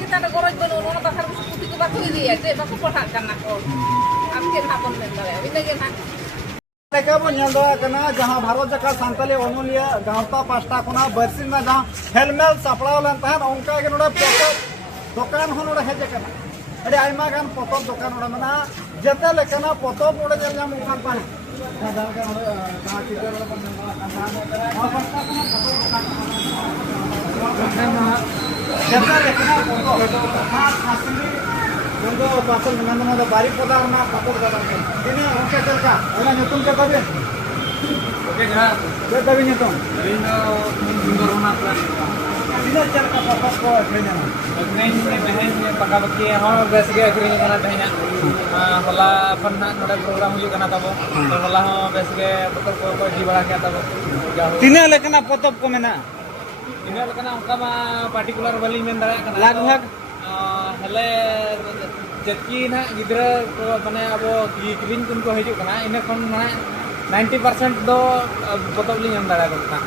kita ada goroj banu orang bakar putih ke batu ini ya, cek baku pahak kan aku. Amkin hapon mental ya, ini kan. mereka pun nyaldo kena जहां भारत जका Santali ओनुलिया गांवता pasta कोना बरसिन में जहां हेलमेल सपड़ाव लन तहन उनका के नोडे पोतो दुकान हो नोडे हेजे कना अरे आइमा गान पोतो दुकान नोडे मना जते लेकना पोतो नोडे जल जाम उखान पाने दादा का नोडे कहां चिटर नोडे बन और पास्ता कोना पोतो दुकान जते लेकना पोतो हां असली Untuk pasal mana-mana ada bari pola mana pasal dalam ini oke cerita, orang nyetung cerita bin. Oke dah. Cerita bin nyetung. Ini mundur rumah plan. Ini cerita pasal kau akhirnya. Ini behen pakai baki hal best ke akhirnya karena behnya. Hola pernah ada program juga karena tahu. Hola best ke betul ko jiwa ke tahu. Tina lekana potop ko mena. Ini lekana uka mah particular bali mendara karena. Lagu hele jatki na gidra ko mane abo kirin kun ko hiju kana ine kon mane 90% do potop li nyam dara ko ta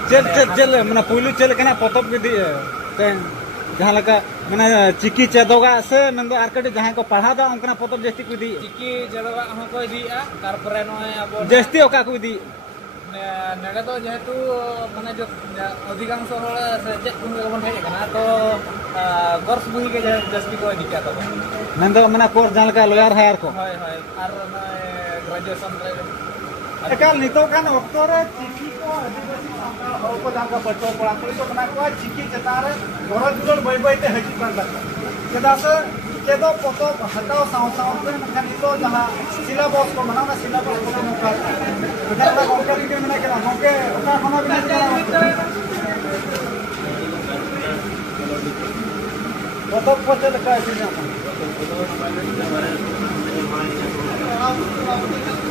चल मना पुलु चल कना potop गदि तेन जहां लका मना चिकी चेदोगा से नंदो आरकटे जहां को पढ़ा दा उनकना potop जस्ती को दी चिकी जड़वा हो को दिया तारपरे नय abo जस्ती ओका को दी नेडे तो जेहेतु माने जो अधिकांश हर सेचेद कुन बन हेज कना तो कोर्स बुही के जस्ती को दिका तो नंदो मना कोर्स जहां लका लॉयर हायर को होय होय आर ग्रेजुएशन रे एकाल नितो कान ओक्तोरे चिकी को आदिवासी संस्था हो को जहां का पटो पड़ा तो मना को चिकी चतारे गोरा जुल बय बय ते हजी कान केदा से केदो पोतो हटाओ साव पे नखन नितो जहां सिलेबस को मना सिलेबस को मुखा बेटा कंपनी के मना केना होके ओका खाना भी पोतो पोते लगा है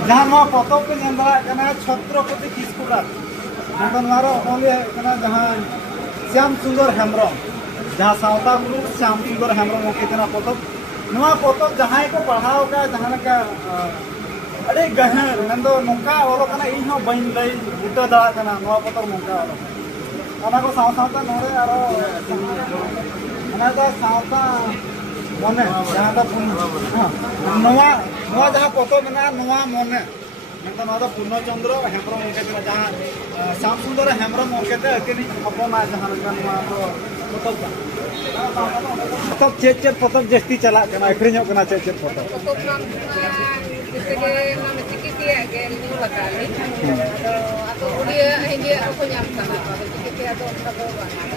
जहां मा पोतो के नंदरा कना छत्रपति किस्कुरात नंदनवारो ओले कना जहां श्याम सुंदर हेम्ब्रम जहां सावता गुरु श्याम सुंदर हेम्ब्रम कितना पोतो नवा पोतो जहां को पढ़ाओ का जहां का अरे गहर नंदो नोका ओलो कना इन हो बइन लई बुटा दा कना नवा पोतो नोका ओलो अना को सावता नोरे आरो अना तो सावता मने जहां दा पुन नवा नवा जहां पोतो बना नवा मने नंदो नवा पूर्ण चंद्र हेम्ब्रम उनके जहां श्याम सुंदर हेम्ब्रम उनके अकेनी अपना जहां का नवा तो potop cecet potop jasti cala kena akhirnya kena cecet potop Potop nam kita nama ciki dia ke ini kali. Atau dia ini aku nyam sana. Ciki dia atau apa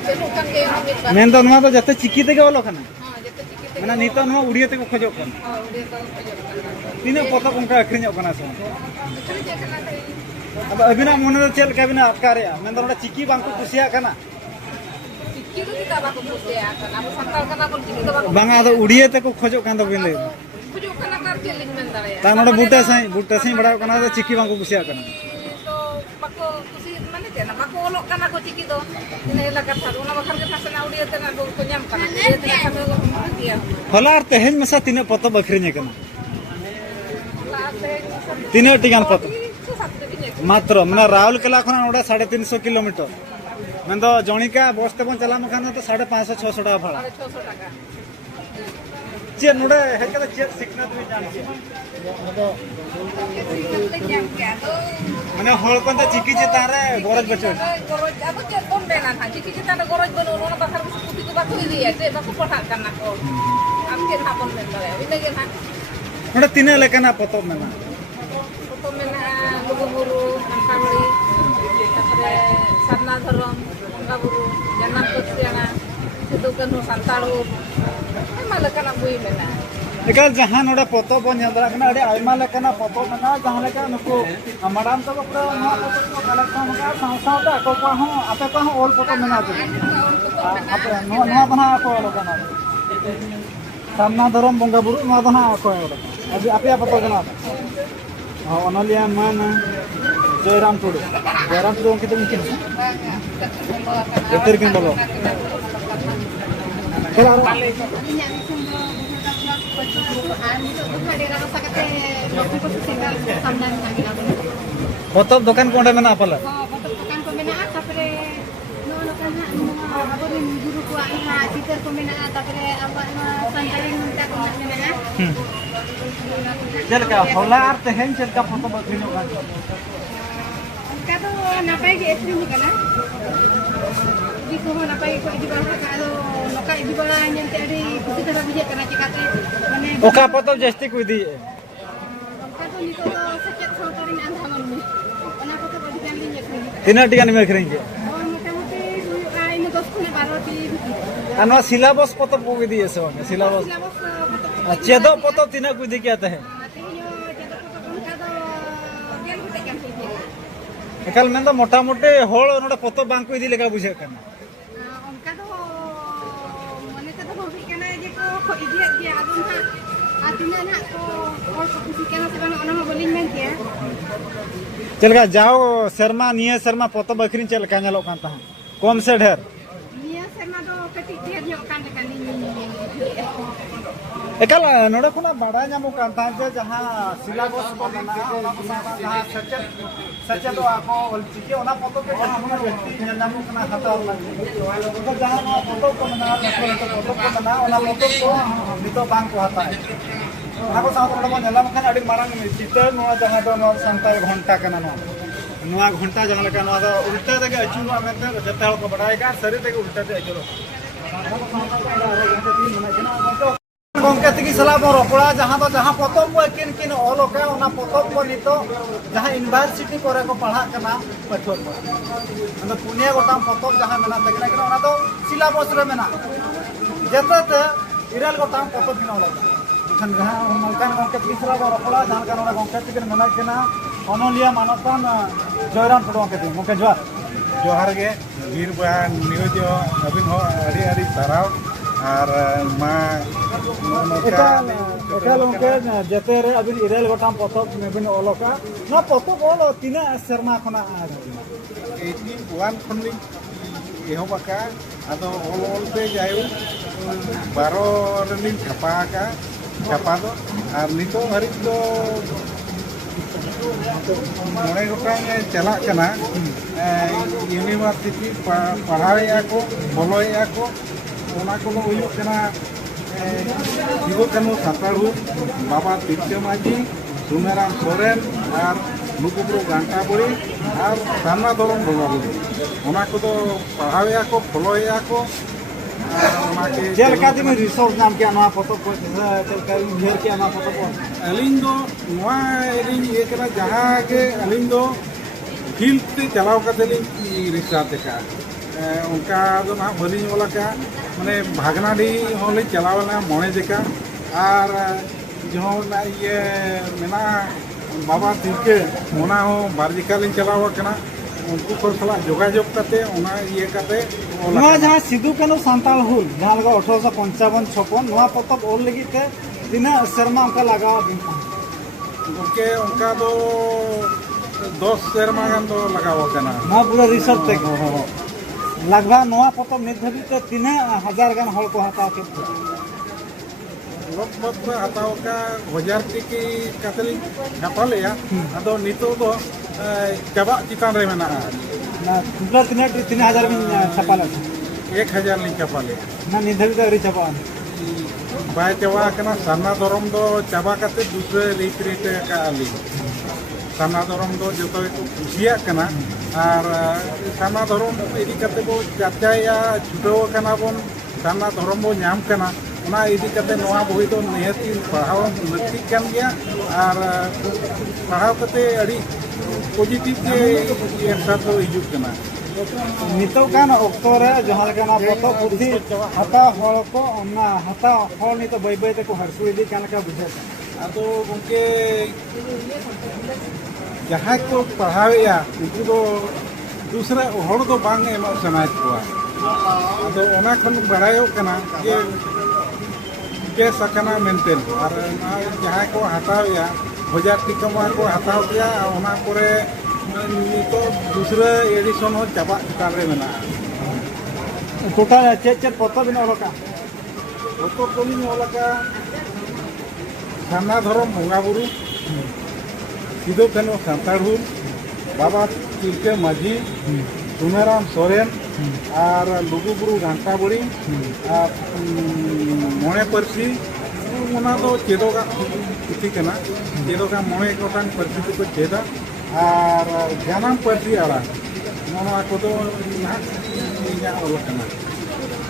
Jadi kan dia ambil. mendo nwa to jate chiki tege olo kana हाँ जैसे चिकी ते mana nito nwa udiya tege khojok kana हाँ उड़े तो खजर tine potop onka akhirnya kana so करना itu jangan ada aba abina mone do chel kabina atkare mendo oda chiki bangku kusia kana चिकी तो kita baku putih ya kan aku santal kan aku चिकी तो baku banga ado udiya tege khojok kan do bin le kujuk kan akar celing mentar ya ta noda buta sai bada kana do chiki bangku kusia kana तो baku kusi mana dia na baku olok kan aku चिकी तो ini lakat satu na bakar ke sana udah tena aku kunyam kan dia tena kami aku dia hola ar tehen masa tine potop akhirnya kana lah saya tine tigan potop itu satu ini मात्र मैंने राउरकेला खन Voda 350 kilometre मैं तो जणिका बस ते चला मखान तो 550 600 टाका भाड़ा 600 টাকা चे नोडे हेके तो चे सिखना तुम जान छे मैंने हळ कोन तो चिकी चे तारे गरज बचो goroj aku cek pun benan ha jiki kita ada goroj banu orang bakar putih ke batu ini ya cek baku pahak kan aku amkin hapon mental ya ini kan नोडे तिने लेकना potop मेना foto mena Lubunguru Antawli tapre Sarna Dharam Bangaburu Jangan Kusianga Sidu Kanu Santalu emang lekana bui mena एकाल जहां नोडे potop बन जंदरा कना अडे आइमा लेकना potop मेना जहां लेका नुको madam तो पूरा नवा potop को कलेक्शन का सावता को हो आपे को ऑल potop मेना जे आपे नवा बना को लेकना सामना धरम बंगा बुरु नवा बना को अभी आपे potop कना ओनलिया मान Jairam Tudu kita mungkin betul kan bolo kalau potop dokan ko anda mena apala potop dokan ko mena tapre no kan guru kuat nah kita kombinasi tapi apa santai minta kombinasi चल का होला और तेहन चल का फोटो बखरिनो का उनका तो नापाई के एक्चुअली नहीं करना di ko napai ko di bawah kalau noka di bawah yang tadi kita dah bijak karena cakate mane ओका फोटो जस्ती कोई दी उनका तो नितो secet sautarin andaman ni ona ko to badi kan ni yakni तीना टिकान में करेंगे oh motamuti ini 10 kune 12 ti अनवा सिलेबस फोटो कोई दी ऐसे वाला सिलेबस चेदो फोटो तीना कोई दी क्या है एकल में तो मोटा मोटे होल नोडे फोटो बांग को इदी लेका बुझे करना उनका तो मने तो होबी केना जे को इदिया dia adun ha आतिना ना को और कुछ केना से बन ओना बोलिंग में के चल का जाओ शर्मा निये शर्मा फोटो बखरिन चल का नेलो कांता कम से ढेर निया शर्मा तो कटी ढेर जो कान कान एकल नोडे खुना बड़ा नामो कांता जे जहां सिलेबस को बना ओना को जहां सच्चा तो आपको चिके ओना फोटो के हमना व्यक्ति नामो कना हता तो जहां फोटो को बना फोटो को बना ओना फोटो को नितो बांग को हता है ओना को साथ ओना नेला मखन अडी मारंग चित्र नो जहां तो नो संताय घंटा कना नो नुआ घंटा जहां लका नो दो उल्टा तक अचुवा मेते जते हल को बडाय का सरी तक उल्टा ते अचुरो गंके तकी सला बो रोपड़ा जहां तो जहां पतोब को किन किन ओलोका ओना पतोब को नितो जहां यूनिवर्सिटी करे को पढ़ा कना पठोर को अंदर पुणे गोटा पतोब जहां मेना तकना कना ओना तो सिलेबस रे मेना जते इरल गोटा पतोब बिना ओला खन जहां मलकान गंके तकी सला बो रोपड़ा जहां का ओना गंके तकी मेना कना ओनोलिया मानतान जयराम टोडो के मके जोहार गे वीर बया न्यूज अबिन हो अड़ी अड़ी ताराव और मा एकल उनके जते रे अबिन इरल गोटा पतोब मेबिन ओलोका ना पतोब ओलो तीना शर्मा खना 81 खनली एहोबाका आदो ओल पे जायो 12 रनिन छापा का छापा दो और नितो हरि दो मोड़े गोटांग चला कना यूनिवर्सिटी पढ़ाया को बोलोया को ओना को हुयो कना जीवो कनो साताड़ू बाबा तिरचे माझी सुमेराम सोरेन और लुकुब्रो घंटा बड़ी और सामना धरम बोला बुरी ओना को तो पढ़ाया को बोलोया को जेल का दिन रिसोर्स नाम के ना फोटो को चल का घेर के ना फोटो को अलिंग दो नवा एरिंग ये करा जहां के अलिंग दो फील्ड से चलाव करते रिसर्च का उनका तो ना बलिंग वाला का माने भागना दी होले चलावना मोने देका और जो ना ये मेना बाबा तिरके मोना हो बारजिकालिन चलाव करना उनको को सला जोगाजोग करते ओना ये करते नवा जहां सिद्धू कनो सांताल हुल जहां लगा 1855 56 नवा पतब ओल लगी ते दिना शर्मा उनका लगा दिन उनके उनका तो 10 शर्मा गन तो लगाव करना ना पूरा रिसर्च तक लगभग नवा पतब नित धबी ते 3000 गन हल को हता के लगभग हताव का 1000 टिकी कतली छापालेया अदो नितो तो चाबा चितान रे मेना ना टोटल 3000 में छपाला 1000 लिंक छापाले ना नित धबी तक रि छपा बाय चाबा कना साना धरम दो चाबा करते दूसरे रीत का आली साना धरम दो जो तो खुशिया कना और साना धरम इदी करते को चर्चाया छुटो कना बोन साना धरम बो नाम कना ओना इदी करते नवा बही तो निहती पढ़ाव लक्ति कान गया और पढ़ाव करते अड़ी पॉजिटिव के एंसर तो हिजुक कना नितो कान ऑक्टो रे जहां लगा पतो बुद्धि हता हल को ना हता हल नि तो बय बय ते को हरसु इदी कान का बुझे अदो उनके जहां को पढ़ावेया उनको तो दूसरा हड़ तो बांग एम समाज को अदो ओना खन बड़ायो कना ये के सकना मेंटेन और जहां को हटावेया हजार टिकमा को हटाव गया ओना करे तो दूसरा एडिशन हो चाबा चितान रे मेना टोटल चेक पतो बिन ओलका तो कोनी ओलका सामना धरम बंगा बुरु सिदो कनो सांताड़ हुल बाबा तिरके माझी सुमेराम सोरेन আর লুগুবুরু ঘান্টা বড়ি আর মনে পার্সি ᱚᱱᱟ ᱫᱚ ᱪᱮᱫᱚᱜᱟᱜ ᱯᱩᱛᱷᱤ ᱠᱟᱱᱟ ᱪᱮᱫᱚᱜᱟᱜ 9 ᱜᱚᱴᱟᱝ ᱯᱟᱹᱨᱥᱤ ᱛᱮᱠᱚ ᱪᱮᱫᱟ ᱟᱨ ᱡᱟᱱᱟᱢ ᱯᱟᱹᱨᱥᱤ ᱟᱲᱟᱝ ᱱᱚᱣᱟ ᱠᱚᱫᱚ ᱱᱟᱦᱟᱜ ᱤᱧᱟᱹᱜ ᱚᱞ ᱠᱟᱱᱟ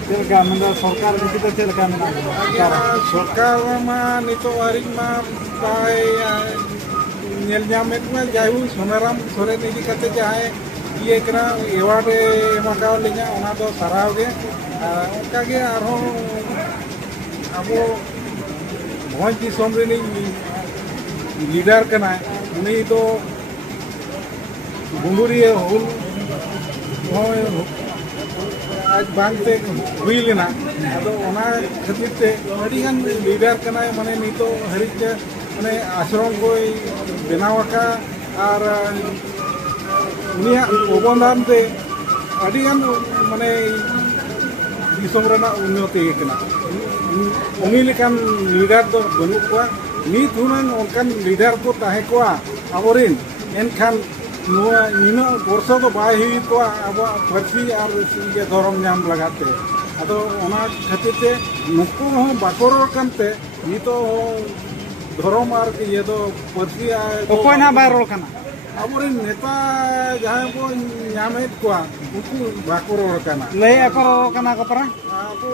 ᱪᱮᱫ ᱞᱮᱠᱟ ᱢᱟᱱᱮ ᱥᱚᱨᱠᱟর ᱱᱤᱛᱚᱜ ᱫᱚ ᱪᱮᱫ ᱞᱮᱠᱟ ᱢᱮᱱᱟᱜᱼᱟ? ᱥᱚᱨᱠᱟর ᱢᱟ ᱱᱤᱛᱚᱜ ᱦᱟᱹᱨᱤᱡ ᱢᱟ ᱯᱨᱟᱭ ᱧᱮᱞ ᱧᱟᱢᱮᱫ ᱢᱟ ᱡᱟᱭᱦᱳᱠ ᱥᱳᱱᱟᱨᱟᱢ ᱥᱚᱨᱮᱱ ᱤᱫᱤ ᱠᱟᱛᱮ ᱡᱟᱦᱟᱸᱭ ᱤᱭᱟᱹ ᱠᱟᱱᱟ ᱮᱣᱟᱨᱰ ᱮ ᱮᱢᱟᱠᱟᱣ ᱞᱤᱧᱟ ᱚᱱᱟ ᱫᱚ ᱥᱟᱨᱦᱟᱣ ᱜᱮ ᱟᱨ ᱚᱱᱠᱟᱜᱮ ᱟᱨᱦᱚᱸ ᱟᱵᱚ ᱵᱷᱚᱸᱡᱽ ᱫᱤᱥᱚᱢ ᱨᱤᱱᱤᱡ ᱞᱤᱰᱟᱨ ᱠᱟᱱᱟᱭ ᱩᱱᱤ ᱫᱚ ᱜᱩᱸᱰᱩᱨᱤᱭᱟᱹ ᱦᱩᱞ ᱦᱚᱸ ᱟᱡ ᱵᱟᱝᱛᱮ ᱦᱩᱭ ᱞᱮᱱᱟ ᱟᱫᱚ ᱚᱱᱟ ᱠᱷᱟᱹᱛᱤᱨ ᱛᱮ ᱟᱹᱰᱤᱜᱟᱱ ᱞᱤᱰᱟᱨ ᱠᱟᱱᱟᱭ ᱢᱟᱱᱮ ᱱᱤᱛᱚᱜ ᱦᱟᱹᱨᱤᱡ ᱛᱮ ᱢᱟᱱᱮ ᱟᱥᱨᱚᱢ ᱠᱚᱭ ᱵᱮᱱᱟᱣ ᱟᱠᱟᱫ ᱟᱨ ᱩᱱᱤᱭᱟᱜ ᱚᱵᱚᱫᱟᱱ ᱛᱮ ᱟᱹᱰᱤᱜᱟᱱ ᱢᱟᱱᱮ ᱫᱤᱥᱚᱢ ᱨᱮᱱᱟᱜ ᱩন্নতি ᱠᱟᱱᱟ ᱩᱱᱤ ᱞᱮᱠᱟᱱ ᱞᱤᱰᱟᱨ ᱫᱚ ᱵᱟᱹᱱᱩᱜ ᱠᱚᱣᱟ ᱱᱤᱛ ᱦᱩᱱᱟᱹᱝ ᱚᱱᱠᱟᱱ ᱞᱤᱰᱟᱨ ᱠᱚ ᱛᱟᱦᱮᱸ ᱠᱚᱜᱼᱟ ᱟᱵᱚᱨᱮᱱ ᱮᱱᱠᱷᱟᱱ ᱱᱚᱣᱟ ᱱᱤᱱᱟᱹᱜ ᱵᱚᱨᱥᱚ ᱫᱚ ᱵᱟᱭ ᱦᱩᱭ ᱠᱚᱜᱼᱟ ᱟᱵᱚᱣᱟᱜ ᱯᱟᱹᱨᱥᱤ ᱟᱨ ᱫᱷᱚᱨᱚᱢ ᱧᱟᱢ ᱞᱟᱜᱟᱫ ᱛᱮ ᱟᱫᱚ ᱚᱱᱟ ᱠᱷᱟᱹᱛᱤᱨ ᱛᱮ ᱱᱩᱠᱩ ᱦᱚᱸ ᱵᱟᱠᱚ ᱨᱚᱲ ᱠᱟᱱᱛᱮ ᱱᱤᱛᱚᱜ ᱦᱚᱸ ᱫᱷᱚᱨᱚᱢ ᱟᱨ ᱤᱭᱟᱹ ᱫᱚ ᱯᱟᱹᱨᱥᱤ ᱚᱠᱚᱭ ᱱᱟᱦᱟᱜ ᱵᱟᱭ ᱨᱚᱲ ᱠᱟᱱᱟ? ᱟᱵᱚᱨᱮᱱ ᱱᱮᱛᱟ ᱡᱟᱦᱟᱸᱭ ᱵᱚᱱ ᱧᱟᱢᱮᱫ ᱠᱚᱣᱟ ᱩᱱᱠᱩ ᱵᱟᱠᱚ ᱨᱚᱲ ᱠᱟᱱᱟ ᱞᱟᱹᱭ ᱟᱠᱚ ᱨᱚᱲ ᱠᱟᱱᱟ ᱠᱚ ᱯᱟᱨᱟ ᱟᱵᱚ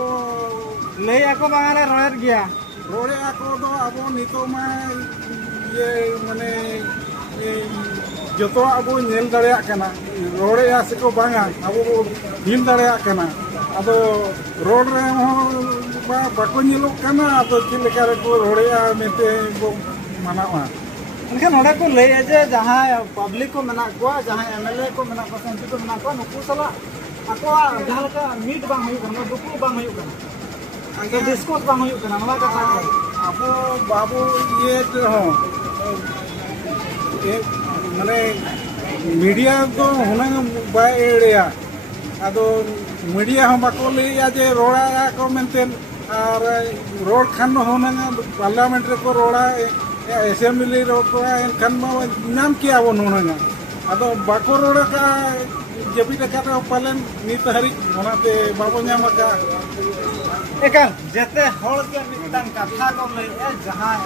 ᱞᱟᱹᱭ ᱟᱠᱚ ᱵᱟᱝᱞᱮ ᱨᱚᱲᱮᱫ ᱜᱮᱭᱟ ᱨᱚᱲᱮᱜᱼᱟ ᱠᱚ ᱫᱚ ᱟᱵᱚ ᱱᱤᱛᱚᱜ ᱢᱟ ᱤᱭᱟᱹ ᱢᱟᱱᱮ ᱡᱚᱛᱚᱣᱟᱜ ᱵᱚ ᱧᱮᱞ ᱫᱟᱲᱮᱭᱟᱜ ᱠᱟᱱᱟ ᱨᱚᱲᱮᱜᱼᱟ ᱥᱮᱠᱚ ᱵᱟᱝᱟ ᱟᱵᱚ ᱵᱚ ᱯᱷᱤᱞ ᱫᱟᱲᱮᱭᱟᱜ ᱠᱟᱱᱟ ᱟᱫᱚ ᱨᱚᱲ ᱨᱮᱦᱚᱸ ᱵᱟᱠᱚ ᱧᱮᱞᱚᱜ ᱠᱟᱱᱟ ᱟᱫᱚ ᱪᱮᱫ ᱞᱮᱠᱟ ᱨᱮᱠᱚ ᱨᱚᱲᱮᱜᱼᱟ ᱢᱮᱱᱛᱮ ᱵᱚ ᱢᱟᱱᱟᱣᱟ ᱮᱱᱠᱷᱟᱱ ᱱᱚᱰᱮ ᱠᱚ ᱞᱟᱹᱭᱮᱫᱼᱟ ᱡᱮ ᱡᱟᱦᱟᱸᱭ ᱯᱟᱵᱽᱞᱤᱠ ᱠᱚ ᱢᱮᱱᱟᱜ ᱠᱚᱣᱟ ᱡᱟᱦᱟᱸᱭ MLA ᱠᱚ ᱢᱮᱱᱟᱜ ᱠᱚᱣᱟ MP ᱠᱚ ᱢᱮᱱᱟᱜ ᱠᱚᱣᱟ ᱱᱩᱠᱩ ᱥᱟᱞᱟᱜ ᱟᱠᱚᱣᱟᱜ ᱡᱟᱦᱟᱸ ᱞᱮᱠᱟ ᱢᱤᱴ ᱵᱟᱝ ᱦᱩᱭᱩᱜ ᱠᱟᱱᱟ ᱫᱩᱯᱲᱩᱵ ᱵᱟᱝ ᱦᱩᱭᱩᱜ ᱠᱟᱱᱟ ᱰᱤᱥᱠᱚᱥ ᱵᱟᱝ ᱦᱩᱭᱩᱜ ᱠᱟᱱᱟ ᱱᱚᱣᱟ ᱠᱟᱛᱷᱟ ᱟᱵᱚ ᱵᱟᱵᱚ ᱤᱭᱟᱹ ᱨᱮᱦᱚᱸ ᱢᱟᱱᱮ ᱢᱤᱰᱤᱭᱟ ᱫᱚ ᱦᱩᱱᱟᱹᱝ ᱵᱟᱭ ᱮᱲᱮᱭᱟ ᱟᱫᱚ ᱢᱤᱰᱤᱭᱟ ᱦᱚᱸ ᱵᱟᱠᱚ ᱞᱟᱹᱭᱮᱜᱼᱟ ᱡᱮ ᱨᱚᱲᱟ ᱠᱚ ᱢᱮᱱᱛᱮ ᱟᱨ ᱨᱚᱲ ᱠᱷᱟᱱ ᱦᱩᱱᱟᱹᱝ ᱯᱟᱨᱞᱟᱢᱮᱱᱴ ᱨᱮᱠᱚ ᱨᱚᱲᱟ ᱮᱥᱮᱢᱵলি ᱨᱚᱲᱟ ᱮᱱᱠᱷᱟᱱ ᱢᱟ ᱧᱟᱢ ᱠᱮᱭᱟ ᱵᱚᱱ ᱦᱩᱱᱟᱹᱝ ᱟᱫᱚ ᱵᱟᱠᱚ ᱨᱚᱲ ᱟᱠᱟᱫᱼᱟ ᱡᱟᱹᱯᱤᱫ ᱟᱠᱟᱫ ᱨᱮᱦᱚᱸ ᱯᱟᱞᱮᱱ ᱱᱤᱛ ᱦᱟᱹᱨᱤᱡ ᱚᱱᱟᱛᱮ ᱵᱟᱵᱚ ᱧᱟᱢ ᱟᱠᱟᱫᱼᱟ ᱮᱠᱟᱞ ᱡᱮᱛᱮ ᱦᱚᱲ ᱜᱮ ᱢᱤᱫᱴᱟᱝ ᱠᱟᱛᱷᱟ ᱠᱚ ᱞᱟᱹᱭᱮᱫᱼᱟ ᱡᱟᱦᱟᱸ